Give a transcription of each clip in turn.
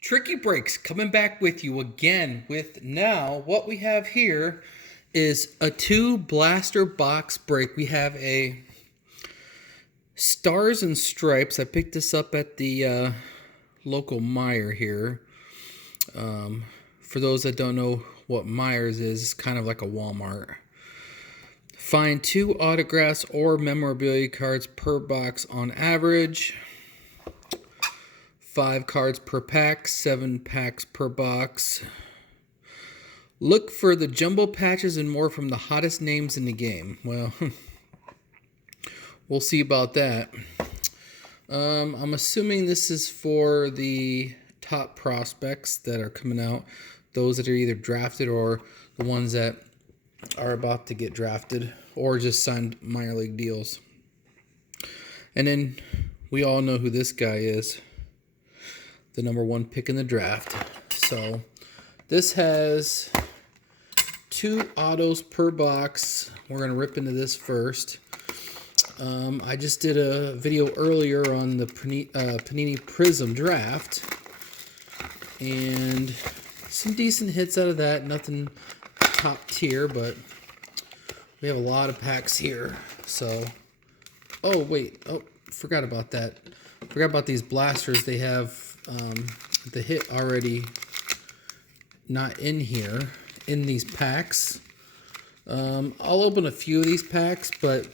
Tricky Breaks coming back with you again with now what we have here is a 2 blaster box break. We have a Stars and Stripes. I picked this up at the local Meijer here. For those that don't know what Meijer's is, it's kind of like a Walmart. Find 2 autographs or memorabilia cards per box on average. 5 cards per pack, 7 packs per box. Look for the jumbo patches and more from the hottest names in the game. Well, we'll see about that. I'm assuming this is for the top prospects that are coming out. Those that are either drafted or the ones that are about to get drafted or just signed minor league deals. And then we all know who this guy is. The #1 pick in the draft. So this has 2 autos per box. We're going to rip into this first. I just did a video earlier on the Panini Prism draft. And some decent hits out of that. Nothing top tier, but we have a lot of packs here. So, oh, wait. Oh, forgot about that. Forgot about these blasters. They have the hit already not in here in these packs. I'll open a few of these packs, but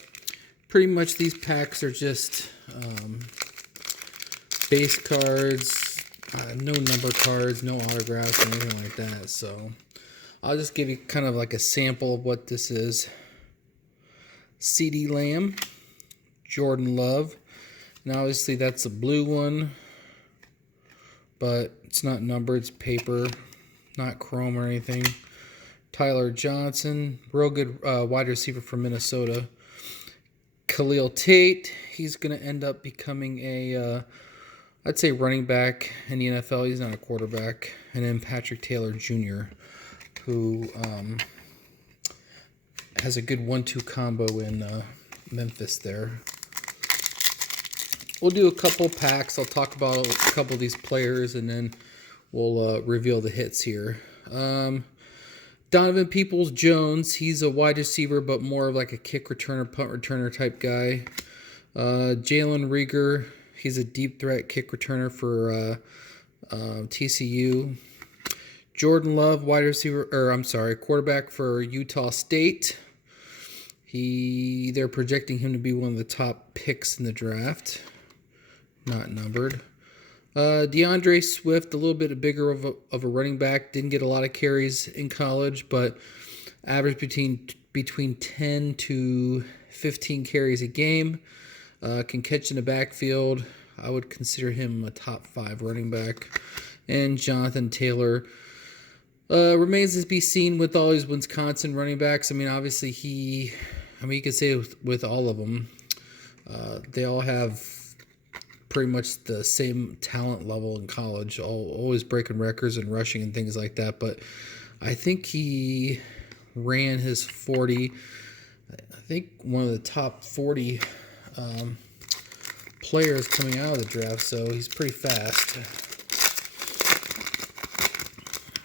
pretty much these packs are just base cards, no number cards, no autographs, or anything like that. So I'll just give you kind of like a sample of what this is. CD Lamb, Jordan Love, and obviously that's a blue one, but it's not numbered, it's paper, not chrome or anything. Tyler Johnson, real good wide receiver from Minnesota. Khalil Tate, he's going to end up becoming a, I'd say running back in the NFL. He's not a quarterback. And then Patrick Taylor Jr., who has a good 1-2 combo in Memphis there. We'll do a couple packs. I'll talk about a couple of these players, and then we'll reveal the hits here. Donovan Peoples-Jones, he's a wide receiver, but more of like a kick returner, punt returner type guy. Jalen Rieger, he's a deep threat kick returner for TCU. Jordan Love, quarterback for Utah State. They're projecting him to be one of the top picks in the draft. Not numbered. DeAndre Swift, a little bit bigger of a running back. Didn't get a lot of carries in college, but averaged between 10 to 15 carries a game. Can catch in the backfield. I would consider him a top 5 running back. And Jonathan Taylor remains to be seen with all these Wisconsin running backs. I mean, obviously you could say with all of them, they all have pretty much the same talent level in college, always breaking records and rushing and things like that. But I think he ran his 40, I think one of the top 40 players coming out of the draft, so he's pretty fast.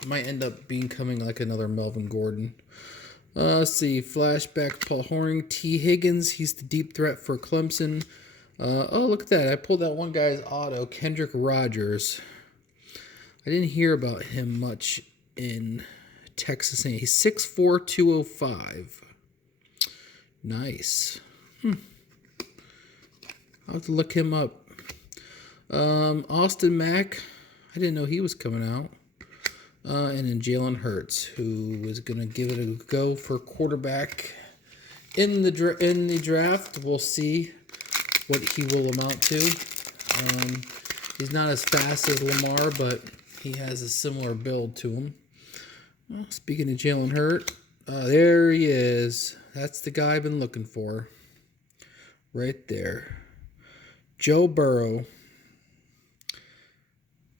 Might end up becoming like another Melvin Gordon. Let's see, flashback Paul Hornung. T. Higgins, he's the deep threat for Clemson. Oh, look at that. I pulled that one guy's auto, Kendrick Rogers. I didn't hear about him much in Texas. He's 6'4", 205. Nice. I'll have to look him up. Austin Mack, I didn't know he was coming out. And then Jalen Hurts, who is going to give it a go for quarterback in the draft. We'll see what he will amount to. He's not as fast as Lamar, but he has a similar build to him. Well, speaking of Jalen Hurts, there he is. That's the guy I've been looking for. Right there. Joe Burrow.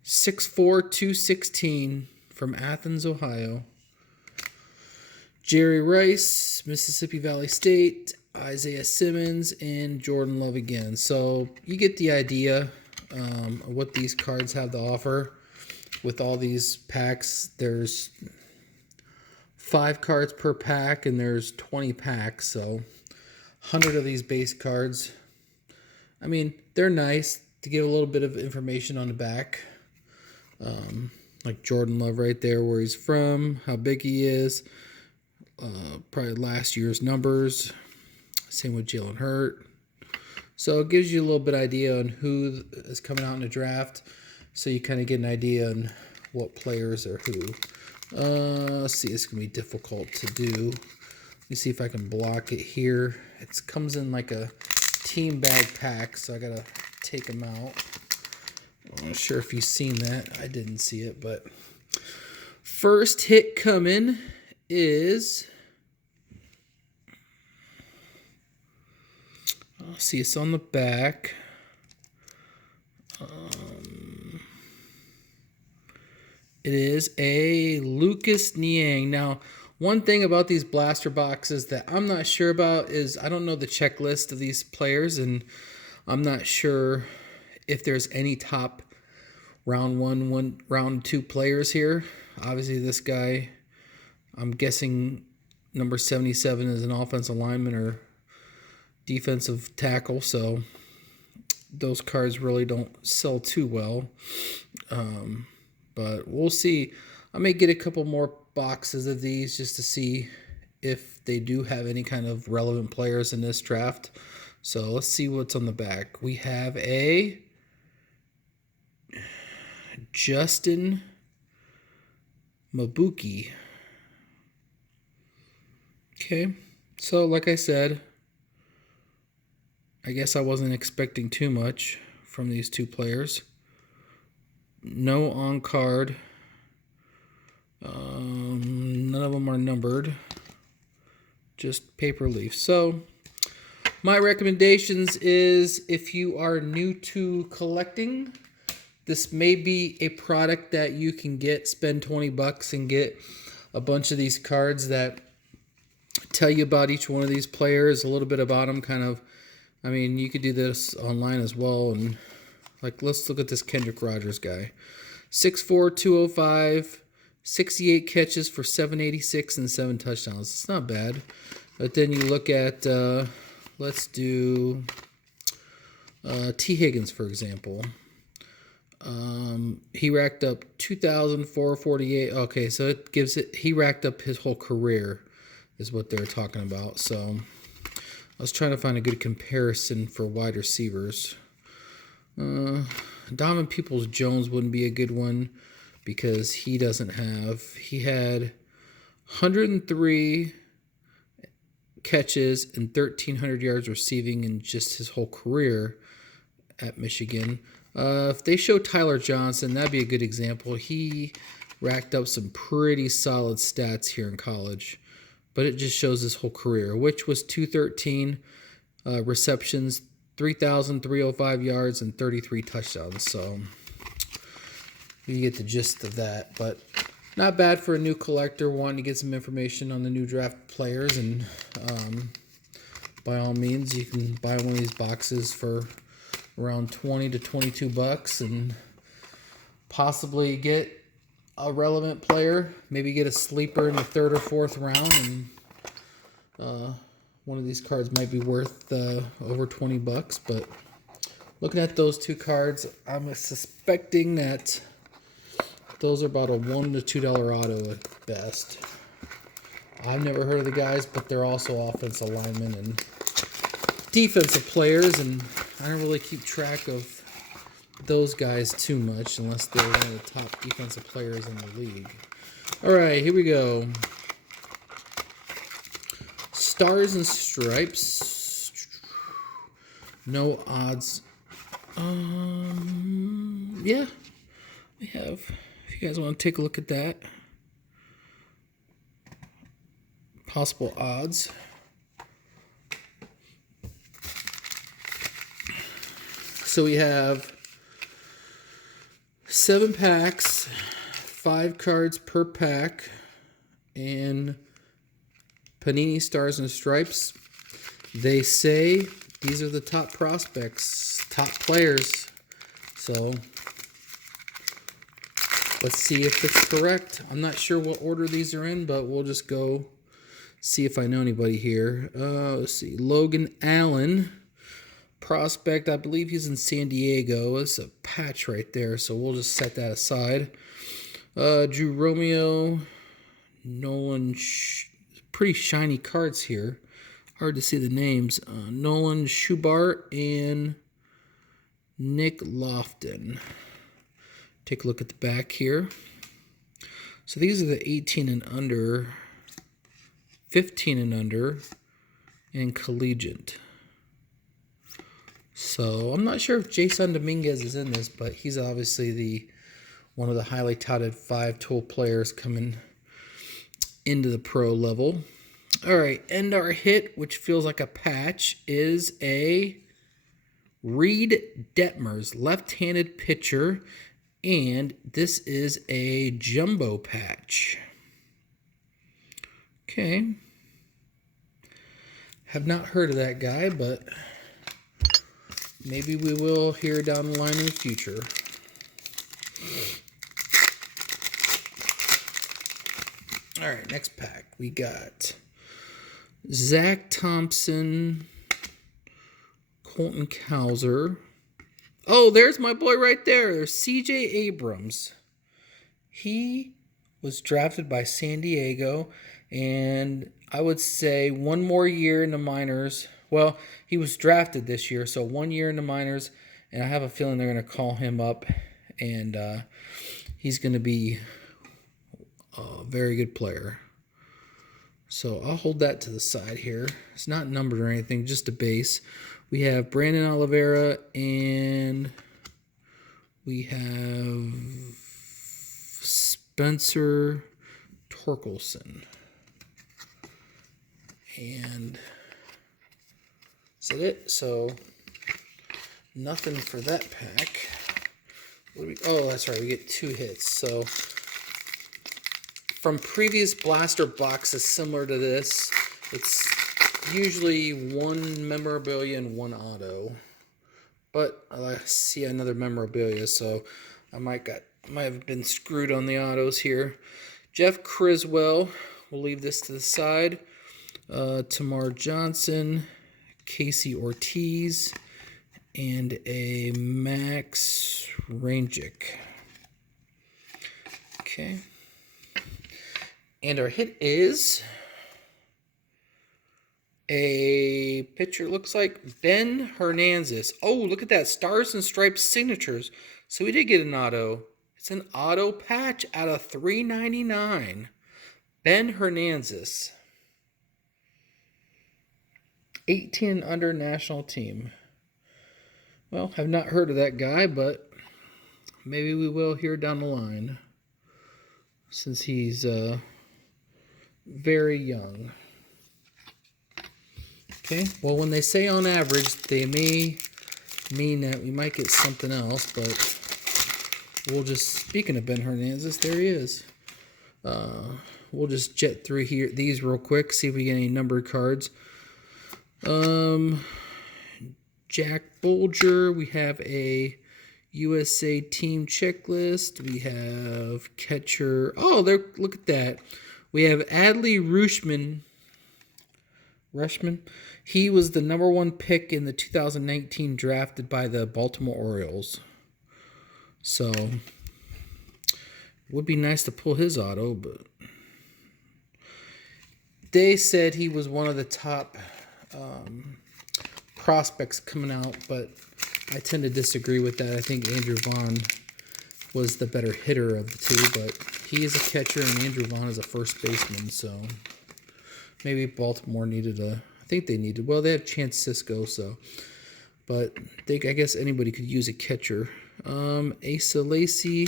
6'4", 216 from Athens, Ohio. Jerry Rice, Mississippi Valley State. Isaiah Simmons, and Jordan Love again. So you get the idea of what these cards have to offer. with all these packs, there's 5 cards per pack, and there's 20 packs, so 100 of these base cards. I mean, they're nice to give a little bit of information on the back. Like Jordan Love right there, where he's from, how big he is, probably last year's numbers. Same with Jalen Hurt. So it gives you a little bit idea on who is coming out in the draft, so you kind of get an idea on what players are who. Let's see, it's going to be difficult to do. Let me see if I can block it here. It comes in like a team bag pack, so I got to take them out. I'm not sure if you've seen that. I didn't see it, but first hit coming is... see, it's on the back. It is a Lucas Niang. Now, one thing about these blaster boxes that I'm not sure about is I don't know the checklist of these players, and I'm not sure if there's any top round 2 players here. Obviously, this guy, I'm guessing number 77 is an offensive lineman or defensive tackle, so those cards really don't sell too well. But we'll see. I may get a couple more boxes of these just to see if they do have any kind of relevant players in this draft. So let's see what's on the back. We have a Justin Mabuki. Okay, so like I said, I guess I wasn't expecting too much from these 2 players. No on card. None of them are numbered. Just paper leaf. So my recommendations is, if you are new to collecting, this may be a product that you can get, spend $20 and get a bunch of these cards that tell you about each one of these players, a little bit about them, kind of. I mean, you could do this online as well. And like, let's look at this Kendrick Rogers guy. 6'4", 205, 68 catches for 786 and 7 touchdowns. It's not bad. But then you look at, let's do T. Higgins, for example. He racked up 2,448. Okay, so it gives it, he racked up his whole career is what they're talking about. So I was trying to find a good comparison for wide receivers. Donovan Peoples-Jones wouldn't be a good one because he doesn't have... He had 103 catches and 1,300 yards receiving in just his whole career at Michigan. If they show Tyler Johnson, that'd be a good example. He racked up some pretty solid stats here in college, but it just shows his whole career, which was 213 receptions, 3,305 yards, and 33 touchdowns. So you get the gist of that, but not bad for a new collector wanting to get some information on the new draft players. And by all means, you can buy one of these boxes for around 20 to 22 bucks and possibly get a relevant player, maybe get a sleeper in the 3rd or 4th round, and one of these cards might be worth over 20 bucks. But looking at those 2 cards, I'm suspecting that those are about a $1 to $2 auto at best. I've never heard of the guys, but they're also offensive linemen and defensive players, and I don't really keep track of those guys too much unless they're one of the top defensive players in the league. All right, here we go. Stars and Stripes. No odds. Yeah, we have. If you guys want to take a look at that. Possible odds. So we have 7 packs, 5 cards per pack, and Panini Stars and Stripes. They say these are the top prospects, top players. So Let's see if it's correct. I'm not sure what order these are in, but we'll just go see if I know anybody here. Let's see. Logan Allen, prospect. I believe he's in San Diego. It's a patch right there, so we'll just set that aside. Drew Romeo, Nolan, pretty shiny cards here. Hard to see the names. Nolan Schubart and Nick Lofton. Take a look at the back here. So these are the 18 and under, 15 and under, and collegiate. So I'm not sure if Jason Dominguez is in this, but he's obviously one of the highly touted 5-tool players coming into the pro level. All right, and our hit, which feels like a patch, is a Reed Detmers, left-handed pitcher, and this is a jumbo patch. Okay. Have not heard of that guy, but maybe we will hear down the line in the future. All right, next pack. We got Zach Thompson, Colton Cowser. Oh, there's my boy right there. There's C.J. Abrams. He was drafted by San Diego, and I would say one more year in the minors. Well, he was drafted this year, so 1 year in the minors, and I have a feeling they're going to call him up, and he's going to be a very good player. So I'll hold that to the side here. It's not numbered or anything, just a base. We have Brandon Oliveira, and we have Spencer Torkelson. And is that it? So nothing for that pack. Oh, that's right. We get 2 hits. So from previous blaster boxes similar to this, it's usually 1 memorabilia and 1 auto. But I see another memorabilia, so I might have been screwed on the autos here. Jeff Criswell, we'll leave this to the side. Tamar Johnson, Casey Ortiz, and a Max Rangic. Okay. And our hit is a pitcher, looks like Ben Hernandez. Oh, look at that. Stars and Stripes signatures. So we did get an auto. It's an auto patch out of $3.99. Ben Hernandez. 18 and under national team. Well, I've not heard of that guy, but maybe we will hear down the line, since he's very young. Okay, well, when they say on average, they may mean that we might get something else, but we'll just, speaking of Ben Hernandez, there he is. We'll just jet through here these real quick, see if we get any numbered cards. Jack Bolger, we have a USA team checklist. We have catcher. Oh, there! Look at that. We have Adley Rutschman. He was the #1 pick in the 2019 drafted by the Baltimore Orioles. So it would be nice to pull his auto, but they said he was one of the top prospects coming out, but I tend to disagree with that. I think Andrew Vaughn was the better hitter of the two, but he is a catcher and Andrew Vaughn is a first baseman, so maybe Baltimore needed well, they have Chance Cisco, so, but I guess anybody could use a catcher. Asa Lacy,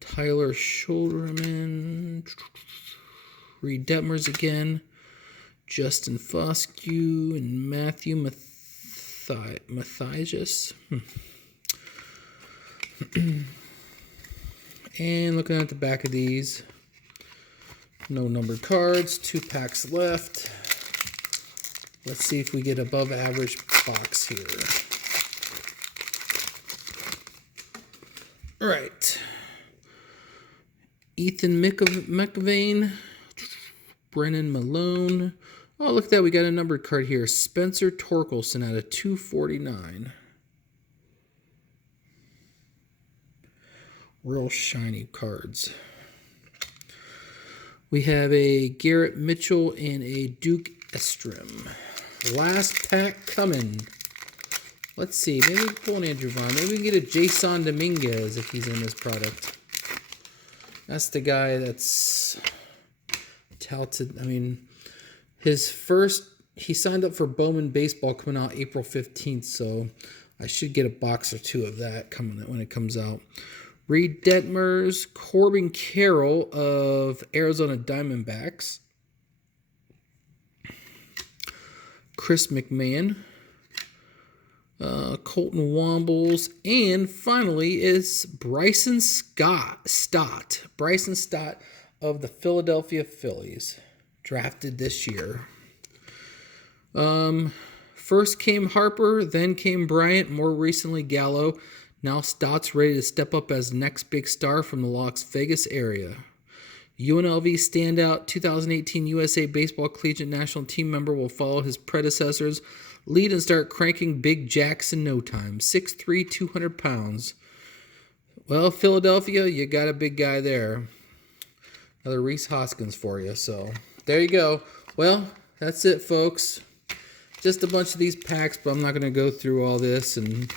Tyler Schulderman, Reed Detmers again, Justin Foscue, and Matthew Mathias. And looking at the back of these, no numbered cards, 2 packs left. Let's see if we get above average box here. All right. Ethan McVane, Brennan Malone. Oh, look at that. We got a numbered card here. Spencer Torkelson out of 249. Real shiny cards. We have a Garrett Mitchell and a Duke Estrim. Last pack coming. Let's see. Maybe we can pull an Andrew Vaughn. Maybe we can get a Jason Dominguez if he's in this product. That's the guy that's touted. I mean, he signed up for Bowman Baseball coming out April 15th, so I should get a box or two of that coming when it comes out. Reed Detmers, Corbin Carroll of Arizona Diamondbacks, Chris McMahon, Colton Wombles, and finally is Bryson Stott. Bryson Stott of the Philadelphia Phillies, drafted this year. First came Harper, then came Bryant, more recently Gallo. Now Stott's ready to step up as next big star from the Las Vegas area. UNLV standout 2018 USA Baseball Collegiate National Team member will follow his predecessors, lead and start cranking big jacks in no time. 6'3", 200 pounds. Well, Philadelphia, you got a big guy there. Another Reese Hoskins for you. So there you go. Well, that's it, folks. Just a bunch of these packs, but I'm not going to go through all this. And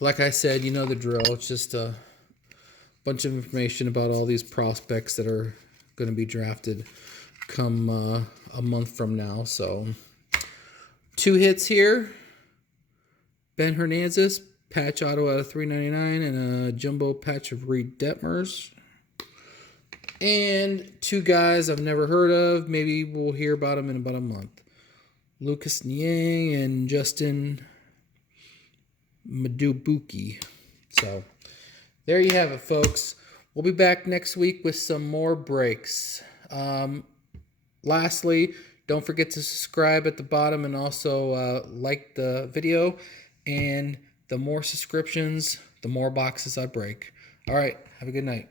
like I said, you know the drill. It's just a bunch of information about all these prospects that are going to be drafted come a month from now. So 2 hits here. Ben Hernandez, patch auto out of 399, and a jumbo patch of Reed Detmers. And 2 guys I've never heard of. Maybe we'll hear about them in about a month. Lucas Niang and Justin Madubuki. So there you have it, folks. We'll be back next week with some more breaks. Lastly, don't forget to subscribe at the bottom and also like the video. And the more subscriptions, the more boxes I break. All right, have a good night.